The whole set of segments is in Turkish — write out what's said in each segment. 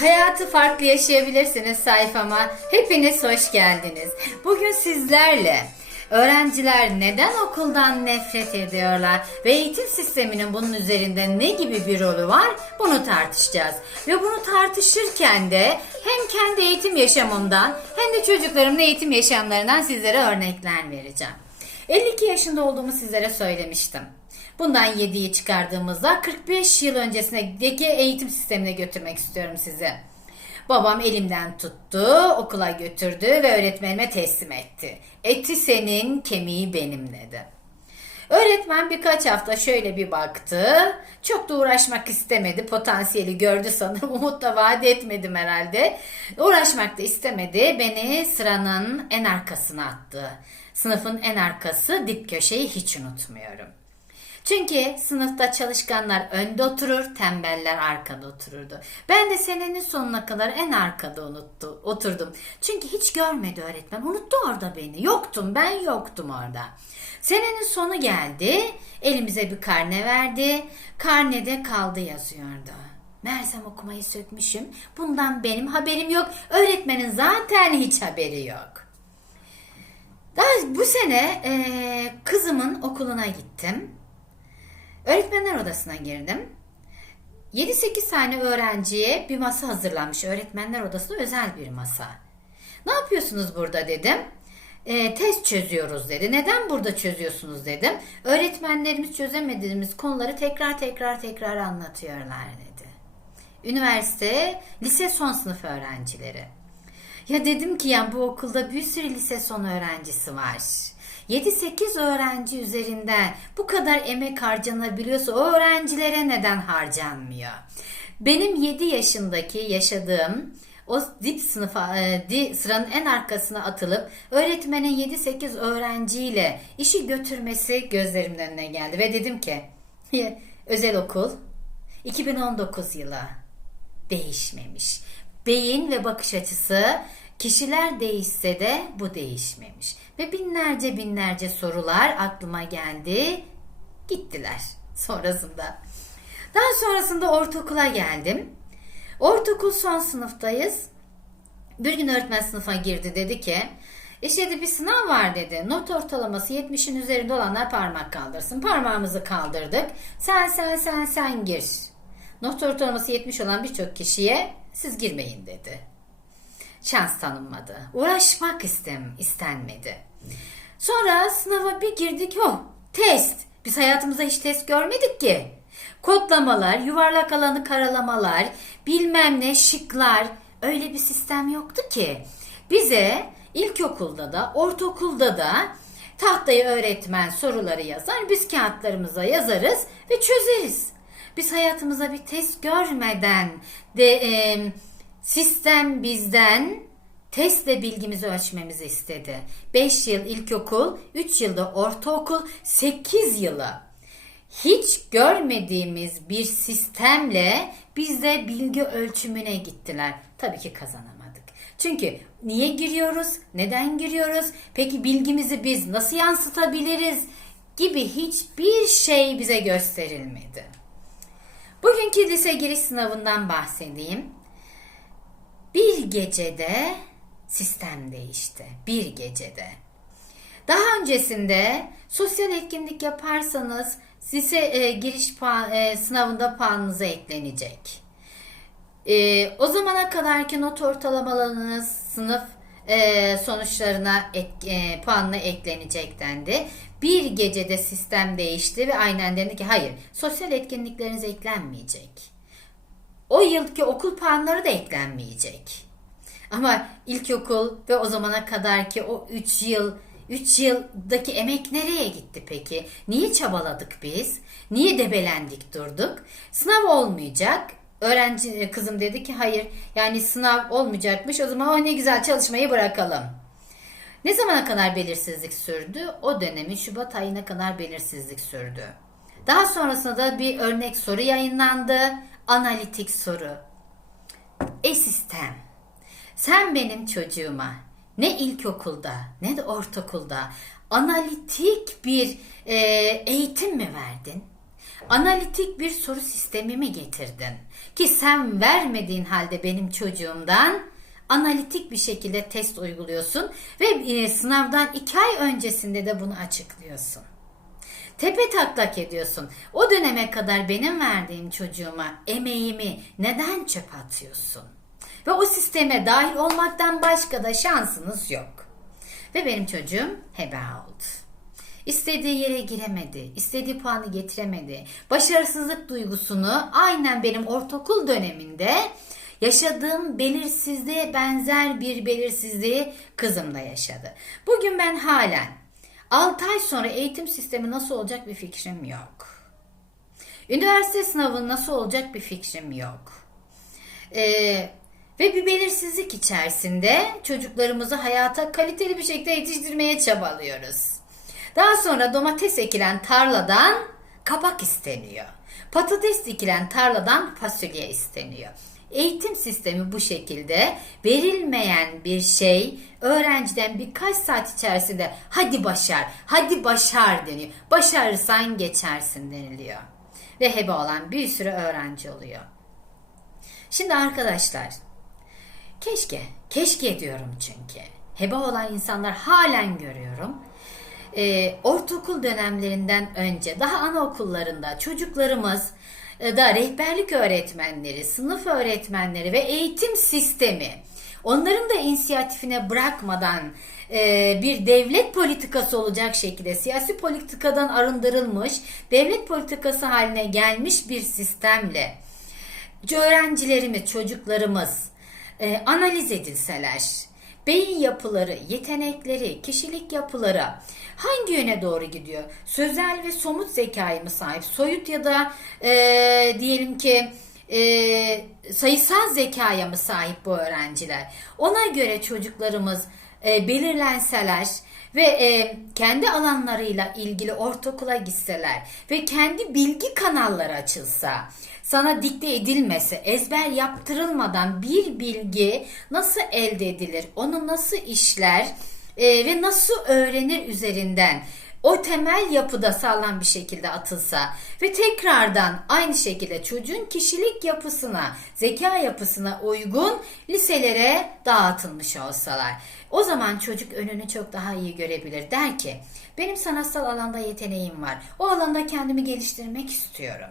Hayatı farklı yaşayabilirsiniz sayfama. Hepiniz hoş geldiniz. Bugün sizlerle öğrenciler neden okuldan nefret ediyorlar ve eğitim sisteminin bunun üzerinde ne gibi bir rolü var bunu tartışacağız. Ve bunu tartışırken de hem kendi eğitim yaşamımdan hem de çocuklarımın eğitim yaşamlarından sizlere örnekler vereceğim. 52 yaşında olduğumu sizlere söylemiştim. Bundan 7'yi çıkardığımızda 45 yıl öncesindeki eğitim sistemine götürmek istiyorum sizi. Babam elimden tuttu, okula götürdü ve öğretmenime teslim etti. Eti senin, kemiği benim dedi. Öğretmen birkaç hafta şöyle bir baktı. Çok da uğraşmak istemedi. Potansiyeli gördü sanırım. Umut da vaat etmedim herhalde. Uğraşmak da istemedi. Beni sıranın en arkasına attı. Sınıfın en arkası dip köşeyi hiç unutmuyorum. Çünkü sınıfta çalışkanlar önde oturur, tembeller arkada otururdu. Ben de senenin sonuna kadar en arkada unuttu, oturdum. Çünkü hiç görmedi öğretmen. Unuttu orada beni. Yoktum, ben yoktum orada. Senenin sonu geldi. Elimize bir karne verdi. Karnede kaldı yazıyordu. Meğersem okumayı sökmüşüm. Bundan benim haberim yok. Öğretmenin zaten hiç haberi yok. Daha bu sene eee, kızımın okuluna gittim. Öğretmenler odasına girdim. 7-8 tane öğrenciye bir masa hazırlanmış. Öğretmenler odasında özel bir masa. Ne yapıyorsunuz burada dedim. "E, test çözüyoruz dedi. Neden burada çözüyorsunuz dedim. Öğretmenlerimiz çözemediğimiz konuları tekrar tekrar tekrar anlatıyorlar dedi. Üniversite, lise son sınıf öğrencileri. Ya dedim ki ya bu okulda bir sürü lise son öğrencisi var. 7-8 öğrenci üzerinden bu kadar emek harcanabiliyorsa o öğrencilere neden harcanmıyor? Benim 7 yaşındaki yaşadığım o dip sınıfa e, di, sıranın en arkasına atılıp öğretmenin 7-8 öğrenciyle işi götürmesi gözlerimin önüne geldi ve dedim ki özel okul 2019 yılı değişmemiş. Beyin ve bakış açısı kişiler değişse de bu değişmemiş. Ve binlerce binlerce sorular aklıma geldi. Gittiler sonrasında. Daha sonrasında ortaokula geldim. Ortaokul son sınıftayız. Bir gün öğretmen sınıfa girdi dedi ki işte de bir sınav var dedi. Not ortalaması 70'in üzerinde olanlar parmak kaldırsın. Parmağımızı kaldırdık. Sen sen sen sen gir. Not ortalaması 70 olan birçok kişiye siz girmeyin dedi. Şans tanınmadı. Uğraşmak istem istenmedi. Sonra sınava bir girdik. Oh, test. Biz hayatımızda hiç test görmedik ki. Kodlamalar, yuvarlak alanı karalamalar, bilmem ne şıklar öyle bir sistem yoktu ki. Bize ilkokulda da, ortaokulda da tahtaya öğretmen soruları yazar, biz kağıtlarımıza yazarız ve çözeriz. Biz hayatımıza bir test görmeden de e, sistem bizden testle bilgimizi ölçmemizi istedi. 5 yıl ilkokul, 3 yılda ortaokul, 8 yılı hiç görmediğimiz bir sistemle bize bilgi ölçümüne gittiler. Tabii ki kazanamadık. Çünkü niye giriyoruz? Neden giriyoruz? Peki bilgimizi biz nasıl yansıtabiliriz? Gibi hiçbir şey bize gösterilmedi. Bugünkü lise giriş sınavından bahsedeyim. Bir gecede sistem değişti. Bir gecede. Daha öncesinde sosyal etkinlik yaparsanız lise e, giriş puan, e, sınavında puanınıza eklenecek. E, o zamana kadarki not ortalamalarınız sınıf e, sonuçlarına et, e, puanına eklenecek dendi. Bir gecede sistem değişti ve aynen dendi ki hayır sosyal etkinlikleriniz eklenmeyecek. O yılki okul puanları da eklenmeyecek. Ama ilkokul ve o zamana kadarki o 3 yıl 3 yıldaki emek nereye gitti peki? Niye çabaladık biz? Niye debelendik durduk? Sınav olmayacak. Öğrenci kızım dedi ki hayır yani sınav olmayacakmış o zaman o ne güzel çalışmayı bırakalım. Ne zamana kadar belirsizlik sürdü? O dönemin Şubat ayına kadar belirsizlik sürdü. Daha sonrasında da bir örnek soru yayınlandı. Analitik soru. E-sistem. Sen benim çocuğuma ne ilkokulda ne de ortaokulda analitik bir e, eğitim mi verdin? analitik bir soru sistemi mi getirdin? Ki sen vermediğin halde benim çocuğumdan analitik bir şekilde test uyguluyorsun ve e, sınavdan iki ay öncesinde de bunu açıklıyorsun. Tepe taklak ediyorsun. O döneme kadar benim verdiğim çocuğuma emeğimi neden çöp atıyorsun? Ve o sisteme dahil olmaktan başka da şansınız yok. Ve benim çocuğum heba oldu. İstediği yere giremedi, istediği puanı getiremedi. Başarısızlık duygusunu aynen benim ortaokul döneminde yaşadığım belirsizliğe benzer bir belirsizliği kızım da yaşadı. Bugün ben halen 6 ay sonra eğitim sistemi nasıl olacak bir fikrim yok. Üniversite sınavı nasıl olacak bir fikrim yok. Ee, ve bir belirsizlik içerisinde çocuklarımızı hayata kaliteli bir şekilde yetiştirmeye çabalıyoruz. Daha sonra domates ekilen tarladan kabak isteniyor. Patates dikilen tarladan fasulye isteniyor. Eğitim sistemi bu şekilde verilmeyen bir şey öğrenciden birkaç saat içerisinde hadi başar, hadi başar deniyor. Başarırsan geçersin deniliyor. Ve hebe olan bir sürü öğrenci oluyor. Şimdi arkadaşlar keşke, keşke diyorum çünkü. Hebe olan insanlar halen görüyorum. Ee, ortaokul dönemlerinden önce daha anaokullarında çocuklarımız e, da rehberlik öğretmenleri, sınıf öğretmenleri ve eğitim sistemi. Onların da inisiyatifine bırakmadan e, bir devlet politikası olacak şekilde siyasi politikadan arındırılmış, devlet politikası haline gelmiş bir sistemle öğrencilerimiz, çocuklarımız e, analiz edilseler, beyin yapıları, yetenekleri, kişilik yapıları hangi yöne doğru gidiyor? Sözel ve somut zekaya mı sahip? Soyut ya da e, diyelim ki e, sayısal zekaya mı sahip bu öğrenciler? Ona göre çocuklarımız e, belirlenseler ve e, kendi alanlarıyla ilgili ortaokula gitseler ve kendi bilgi kanalları açılsa, sana dikte edilmese, ezber yaptırılmadan bir bilgi nasıl elde edilir, onu nasıl işler e, ve nasıl öğrenir üzerinden o temel yapıda sağlam bir şekilde atılsa ve tekrardan aynı şekilde çocuğun kişilik yapısına, zeka yapısına uygun liselere dağıtılmış olsalar. O zaman çocuk önünü çok daha iyi görebilir. Der ki benim sanatsal alanda yeteneğim var. O alanda kendimi geliştirmek istiyorum.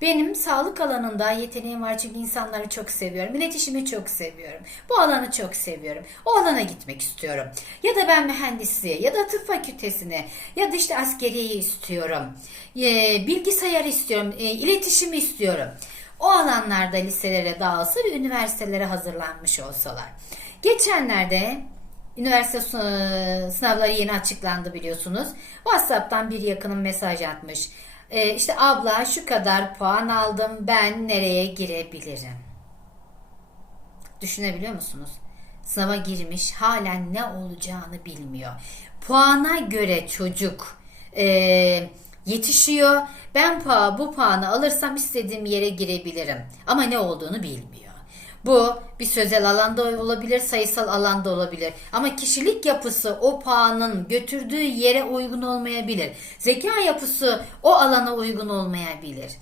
Benim sağlık alanında yeteneğim var çünkü insanları çok seviyorum. İletişimi çok seviyorum. Bu alanı çok seviyorum. O alana gitmek istiyorum. Ya da ben mühendisliğe ya da tıp fakültesine ya da işte askeriyeyi istiyorum. E, bilgisayar istiyorum. E, iletişimi istiyorum. O alanlarda liselere dağılsa ve üniversitelere hazırlanmış olsalar. Geçenlerde üniversite sınavları yeni açıklandı biliyorsunuz. WhatsApp'tan bir yakınım mesaj atmış. Ee, işte abla şu kadar puan aldım ben nereye girebilirim? Düşünebiliyor musunuz? Sınava girmiş halen ne olacağını bilmiyor. Puana göre çocuk e, yetişiyor. Ben bu puanı alırsam istediğim yere girebilirim. Ama ne olduğunu bilmiyor. Bu bir sözel alanda olabilir, sayısal alanda olabilir. Ama kişilik yapısı o puanın götürdüğü yere uygun olmayabilir. Zeka yapısı o alana uygun olmayabilir.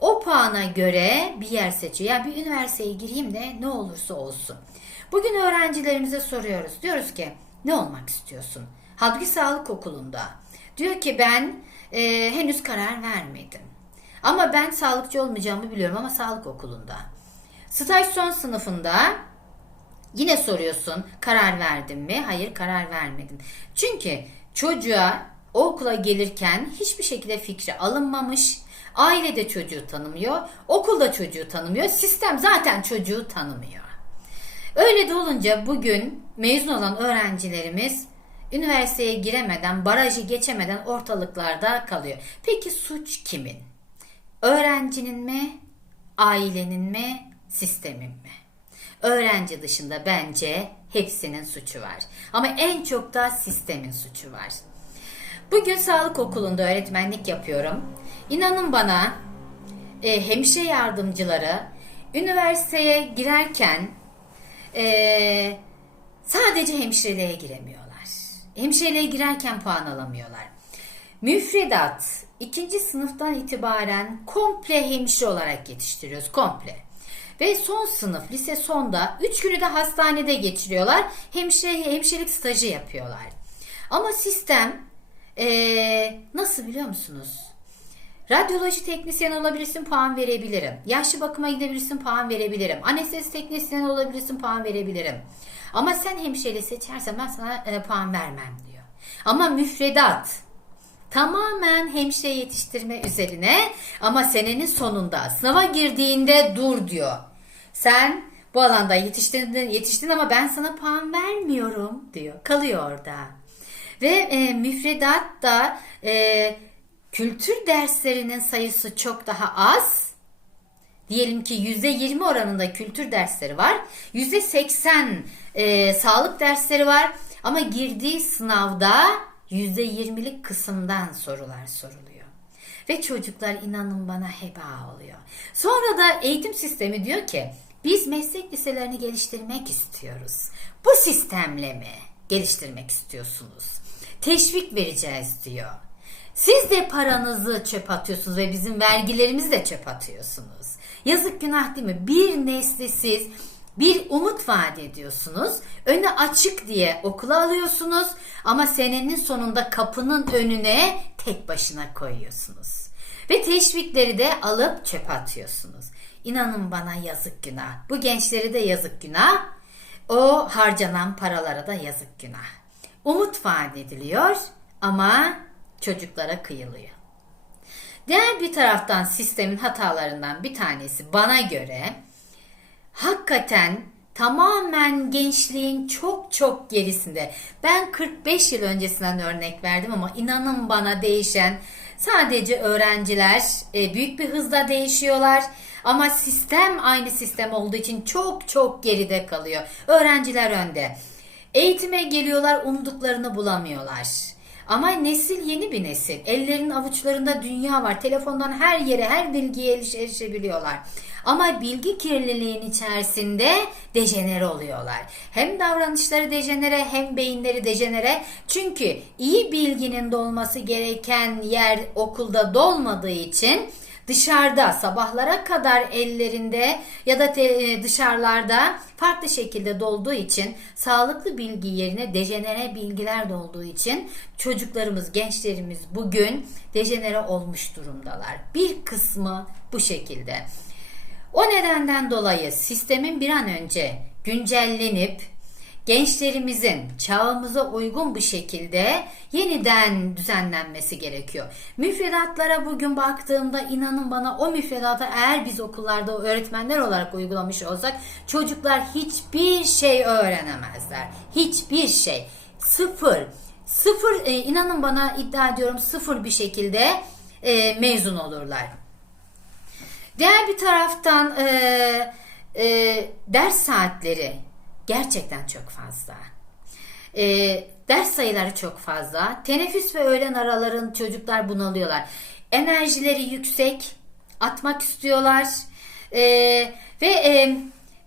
O puana göre bir yer seçiyor. Yani bir üniversiteye gireyim de ne olursa olsun. Bugün öğrencilerimize soruyoruz. Diyoruz ki ne olmak istiyorsun? Halbuki sağlık okulunda. Diyor ki ben e, henüz karar vermedim. Ama ben sağlıkçı olmayacağımı biliyorum ama sağlık okulunda. Staj son sınıfında yine soruyorsun karar verdin mi? Hayır karar vermedin. Çünkü çocuğa okula gelirken hiçbir şekilde fikri alınmamış. Aile de çocuğu tanımıyor. Okulda çocuğu tanımıyor. Sistem zaten çocuğu tanımıyor. Öyle de olunca bugün mezun olan öğrencilerimiz üniversiteye giremeden, barajı geçemeden ortalıklarda kalıyor. Peki suç kimin? Öğrencinin mi? Ailenin mi? Sistemin mi? Öğrenci dışında bence hepsinin suçu var. Ama en çok da sistemin suçu var. Bugün sağlık okulunda öğretmenlik yapıyorum. İnanın bana e, hemşire yardımcıları üniversiteye girerken e, sadece hemşireliğe giremiyorlar. Hemşireliğe girerken puan alamıyorlar. Müfredat ikinci sınıftan itibaren komple hemşire olarak yetiştiriyoruz. Komple. Ve son sınıf lise sonda 3 günü de hastanede geçiriyorlar. Hemşire, hemşirelik stajı yapıyorlar. Ama sistem ee, nasıl biliyor musunuz? Radyoloji teknisyen olabilirsin puan verebilirim. Yaşlı bakıma gidebilirsin puan verebilirim. Anestezi teknisyen olabilirsin puan verebilirim. Ama sen hemşireyi seçersen ben sana e, puan vermem diyor. Ama müfredat tamamen hemşire yetiştirme üzerine ama senenin sonunda sınava girdiğinde dur diyor. Sen bu alanda yetiştin, yetiştin ama ben sana puan vermiyorum diyor. Kalıyor orada. Ve e, müfredat da e, kültür derslerinin sayısı çok daha az. Diyelim ki %20 oranında kültür dersleri var. %80 e, sağlık dersleri var. Ama girdiği sınavda %20'lik kısımdan sorular soruluyor. Ve çocuklar inanın bana heba oluyor. Sonra da eğitim sistemi diyor ki biz meslek liselerini geliştirmek istiyoruz. Bu sistemle mi geliştirmek istiyorsunuz? Teşvik vereceğiz diyor. Siz de paranızı çöp atıyorsunuz ve bizim vergilerimizi de çöp atıyorsunuz. Yazık günah değil mi? Bir nesli siz bir umut vaat ediyorsunuz. Önü açık diye okula alıyorsunuz ama senenin sonunda kapının önüne tek başına koyuyorsunuz. Ve teşvikleri de alıp çöpe atıyorsunuz. İnanın bana yazık günah. Bu gençleri de yazık günah. O harcanan paralara da yazık günah. Umut vaat ediliyor ama çocuklara kıyılıyor. Diğer bir taraftan sistemin hatalarından bir tanesi bana göre hakikaten tamamen gençliğin çok çok gerisinde. Ben 45 yıl öncesinden örnek verdim ama inanın bana değişen sadece öğrenciler e, büyük bir hızla değişiyorlar. Ama sistem aynı sistem olduğu için çok çok geride kalıyor. Öğrenciler önde. Eğitime geliyorlar umduklarını bulamıyorlar. Ama nesil yeni bir nesil. Ellerinin avuçlarında dünya var. Telefondan her yere, her bilgiye erişebiliyorlar. Ama bilgi kirliliğin içerisinde dejenere oluyorlar. Hem davranışları dejenere hem beyinleri dejenere. Çünkü iyi bilginin dolması gereken yer okulda dolmadığı için dışarıda sabahlara kadar ellerinde ya da te, dışarılarda farklı şekilde dolduğu için sağlıklı bilgi yerine dejenere bilgiler dolduğu için çocuklarımız, gençlerimiz bugün dejenere olmuş durumdalar. Bir kısmı bu şekilde. O nedenden dolayı sistemin bir an önce güncellenip gençlerimizin çağımıza uygun bir şekilde yeniden düzenlenmesi gerekiyor. Müfredatlara bugün baktığımda inanın bana o müfredata eğer biz okullarda öğretmenler olarak uygulamış olsak çocuklar hiçbir şey öğrenemezler. Hiçbir şey. Sıfır. Sıfır e, inanın bana iddia ediyorum sıfır bir şekilde e, mezun olurlar. Diğer bir taraftan e, e, ders saatleri gerçekten çok fazla. E, ders sayıları çok fazla. Teneffüs ve öğlen araların çocuklar bunalıyorlar. Enerjileri yüksek, atmak istiyorlar e, ve e,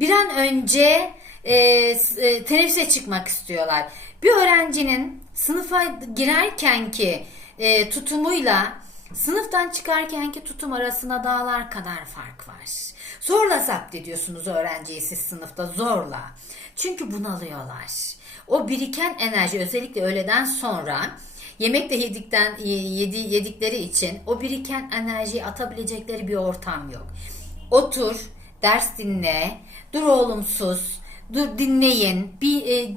bir an önce e, e, teneffüse çıkmak istiyorlar. Bir öğrencinin sınıfa girerken ki e, tutumuyla sınıftan çıkarken ki tutum arasında dağlar kadar fark var. Zorla zapt ediyorsunuz öğrenciyi siz sınıfta zorla. Çünkü bunalıyorlar. O biriken enerji özellikle öğleden sonra yemek de yedikten yedi, yedikleri için o biriken enerjiyi atabilecekleri bir ortam yok. Otur, ders dinle, dur olumsuz, dur dinleyin, bir e,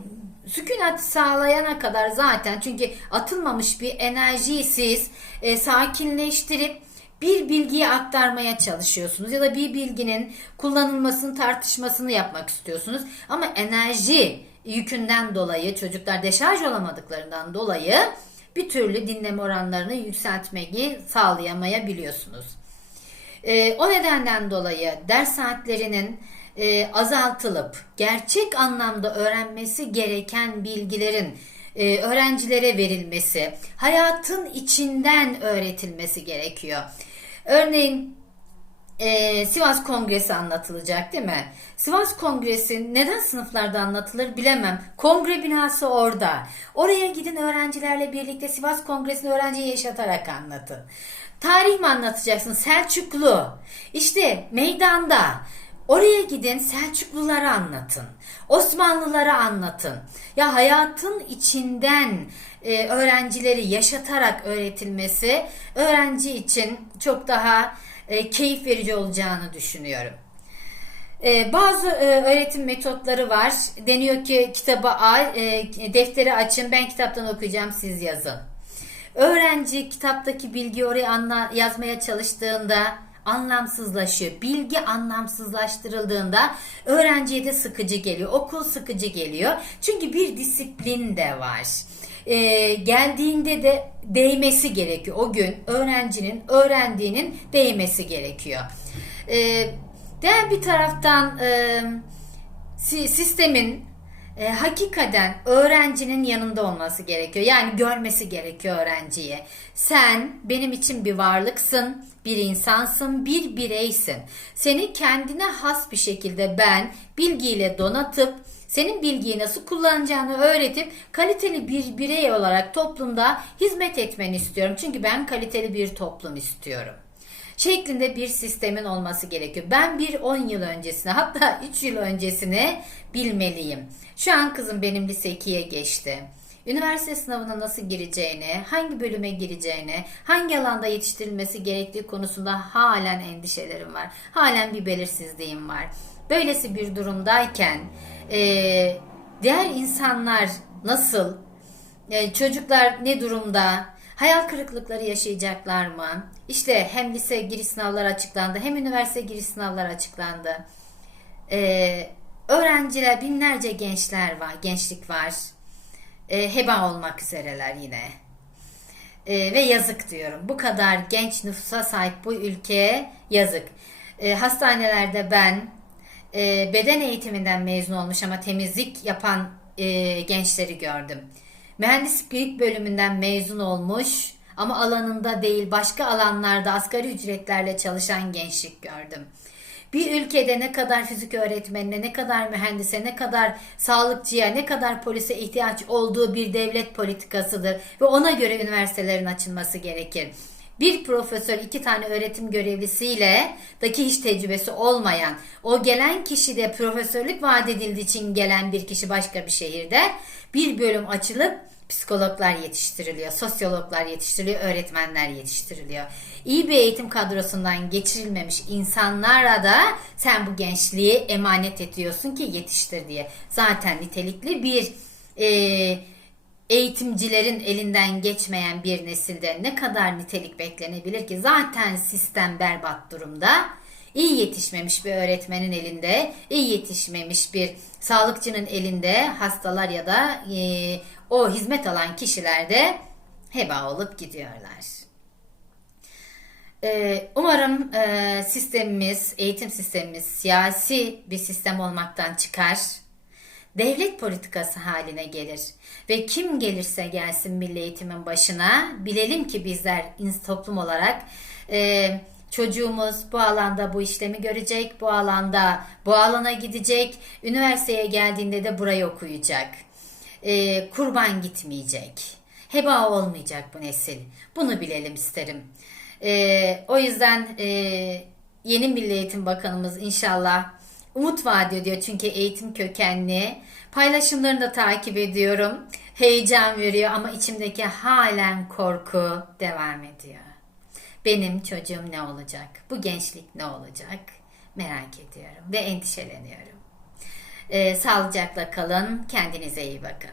sükunat sağlayana kadar zaten çünkü atılmamış bir enerjiyi siz e, sakinleştirip bir bilgiyi aktarmaya çalışıyorsunuz ya da bir bilginin kullanılmasını tartışmasını yapmak istiyorsunuz ama enerji yükünden dolayı çocuklar deşarj olamadıklarından dolayı bir türlü dinleme oranlarını yükseltmeyi sağlayamayabiliyorsunuz. E, o nedenden dolayı ders saatlerinin e, azaltılıp gerçek anlamda öğrenmesi gereken bilgilerin e, öğrencilere verilmesi, hayatın içinden öğretilmesi gerekiyor. Örneğin e, Sivas Kongresi anlatılacak değil mi? Sivas Kongresi neden sınıflarda anlatılır bilemem. Kongre binası orada. Oraya gidin öğrencilerle birlikte Sivas Kongresi'ni öğrenciye yaşatarak anlatın. Tarih mi anlatacaksın? Selçuklu. İşte meydanda. Oraya gidin Selçukluları anlatın. Osmanlıları anlatın. Ya hayatın içinden e, öğrencileri yaşatarak öğretilmesi öğrenci için çok daha e, keyif verici olacağını düşünüyorum. E, bazı e, öğretim metotları var. Deniyor ki kitaba al, e, defteri açın ben kitaptan okuyacağım siz yazın. Öğrenci kitaptaki bilgiyi oraya anla, yazmaya çalıştığında anlamsızlaşıyor. Bilgi anlamsızlaştırıldığında öğrenciye de sıkıcı geliyor. Okul sıkıcı geliyor. Çünkü bir disiplin de var. Ee, geldiğinde de değmesi gerekiyor. O gün öğrencinin öğrendiğinin değmesi gerekiyor. Ee, diğer bir taraftan e, si- sistemin e, hakikaten öğrencinin yanında olması gerekiyor. Yani görmesi gerekiyor öğrenciye. Sen benim için bir varlıksın, bir insansın, bir bireysin. Seni kendine has bir şekilde ben bilgiyle donatıp senin bilgiyi nasıl kullanacağını öğretip kaliteli bir birey olarak toplumda hizmet etmeni istiyorum. Çünkü ben kaliteli bir toplum istiyorum şeklinde bir sistemin olması gerekiyor. Ben bir 10 yıl öncesine hatta 3 yıl öncesine bilmeliyim. Şu an kızım benim lise 2'ye geçti. Üniversite sınavına nasıl gireceğini, hangi bölüme gireceğini, hangi alanda yetiştirilmesi gerektiği konusunda halen endişelerim var. Halen bir belirsizliğim var. Böylesi bir durumdayken eee, diğer insanlar nasıl, e, çocuklar ne durumda, hayal kırıklıkları yaşayacaklar mı? İşte hem lise giriş sınavları açıklandı hem üniversite giriş sınavları açıklandı. Ee, öğrenciler binlerce gençler var, gençlik var. Ee, heba olmak üzereler yine. Ee, ve yazık diyorum. Bu kadar genç nüfusa sahip bu ülkeye yazık. Ee, hastanelerde ben e, beden eğitiminden mezun olmuş ama temizlik yapan e, gençleri gördüm. Mühendislik bölümünden mezun olmuş ama alanında değil başka alanlarda asgari ücretlerle çalışan gençlik gördüm. Bir ülkede ne kadar fizik öğretmenine, ne kadar mühendise, ne kadar sağlıkçıya, ne kadar polise ihtiyaç olduğu bir devlet politikasıdır ve ona göre üniversitelerin açılması gerekir. Bir profesör iki tane öğretim görevlisiyle daki hiç tecrübesi olmayan o gelen kişi de profesörlük vaat edildiği için gelen bir kişi başka bir şehirde bir bölüm açılıp psikologlar yetiştiriliyor, sosyologlar yetiştiriliyor, öğretmenler yetiştiriliyor. İyi bir eğitim kadrosundan geçirilmemiş insanlara da sen bu gençliği emanet ediyorsun ki yetiştir diye. Zaten nitelikli bir e, eğitimcilerin elinden geçmeyen bir nesilde ne kadar nitelik beklenebilir ki? Zaten sistem berbat durumda. İyi yetişmemiş bir öğretmenin elinde, iyi yetişmemiş bir sağlıkçının elinde hastalar ya da e, o hizmet alan kişiler de heba olup gidiyorlar. E, umarım e, sistemimiz, eğitim sistemimiz siyasi bir sistem olmaktan çıkar devlet politikası haline gelir. Ve kim gelirse gelsin milli eğitimin başına bilelim ki bizler toplum olarak e, çocuğumuz bu alanda bu işlemi görecek, bu alanda bu alana gidecek, üniversiteye geldiğinde de burayı okuyacak. E, kurban gitmeyecek. Heba olmayacak bu nesil. Bunu bilelim isterim. E, o yüzden e, yeni Milli Eğitim Bakanımız inşallah umut vaat ediyor çünkü eğitim kökenli. Paylaşımlarını da takip ediyorum. Heyecan veriyor ama içimdeki halen korku devam ediyor. Benim çocuğum ne olacak? Bu gençlik ne olacak? Merak ediyorum ve endişeleniyorum. E, sağlıcakla kalın. Kendinize iyi bakın.